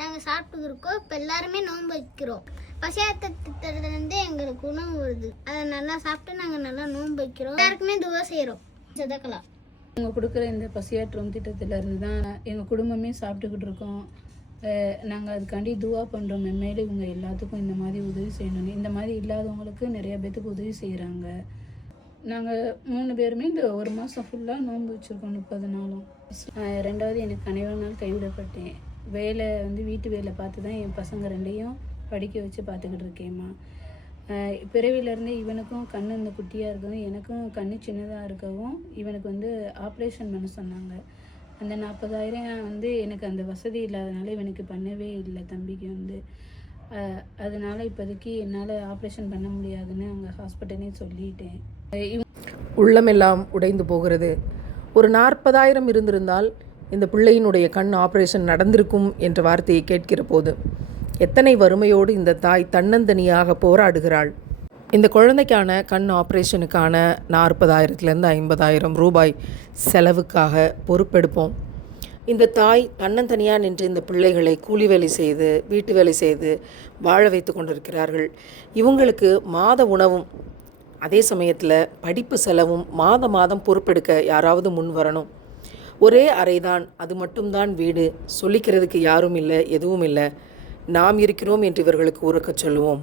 நாங்கள் சாப்பிட்டுருக்கோம். இப்போ எல்லாருமே நோன்பு வைக்கிறோம். பசியாத்திட்டத்துலேருந்து எங்களுக்கு உணவு வருது. அதை நல்லா சாப்பிட்டு நாங்கள் நல்லா நோன்பு வைக்கிறோம். எல்லாருக்குமே துவா செய்கிறோம். சதக்கலாம் அவங்க கொடுக்குற இந்த பசியாற்றும் திட்டத்திலேருந்து தான் எங்கள் குடும்பமே சாப்பிட்டுக்கிட்டு இருக்கோம். நாங்கள் அதுக்காண்டி துவா பண்ணுறோம். மேலே இவங்க எல்லாத்துக்கும் இந்த மாதிரி உதவி செய்யணும்னு. இந்த மாதிரி இல்லாதவங்களுக்கு நிறைய பேத்துக்கு உதவி செய்கிறாங்க. நாங்கள் 3 பேருமே இந்த 1 மாதம் ஃபுல்லாக நோன்பு வச்சுருக்கோம் 30 நாளும். 2வது எனக்கு கணவர் நாள் கைவிடப்பட்டேன். வேலை வீட்டு வேலை பார்த்து தான் என் பசங்க 2ஐயும் படிக்க வச்சு பார்த்துக்கிட்டு இருக்கேம்மா. பிறவிலேருந்தே இவனுக்கும் கண் இந்த குட்டியாக இருக்கவும் எனக்கும் கண் சின்னதாக இருக்கவும் இவனுக்கு ஆப்ரேஷன் பண்ண சொன்னாங்க. அந்த 40,000 எனக்கு அந்த வசதி இல்லாதனால இவனுக்கு பண்ணவே இல்லை. தம்பிக்கு அதனால் இப்போதைக்கு என்னால் ஆப்ரேஷன் பண்ண முடியாதுன்னு அங்கே ஹாஸ்பிட்டலே சொல்லிட்டேன். உள்ளமெல்லாம் உடைந்து போகிறது. ஒரு 40,000 இருந்திருந்தால் இந்த பிள்ளையினுடைய கண் ஆப்ரேஷன் நடந்திருக்கும் என்ற வார்த்தையை கேட்கிற போது எத்தனை வறுமையோடு இந்த தாய் தன்னந்தனியாக போராடுகிறாள். இந்த குழந்தைக்கான கண் ஆப்ரேஷனுக்கான 40,000 50,000 ரூபாய் செலவுக்காக பொறுப்பெடுப்போம். இந்த தாய் தன்னந்தனியாக நின்று இந்த பிள்ளைகளை கூலி வேலை செய்து வீட்டு வேலை செய்து வாழ வைத்து கொண்டிருக்கிறார்கள். இவங்களுக்கு மாத உணவும் அதே சமயத்தில் படிப்பு செலவும் மாதம் பொறுப்பெடுக்க யாராவது முன் வரணும். ஒரே அறைதான், அது மட்டும்தான் வீடு, சொல்லிக்கிறதுக்கு யாரும் இல்லை, எதுவும் இல்லை. நாம் இருக்கிறோம் என்று இவர்களுக்கு உறக்கச் சொல்லுவோம்.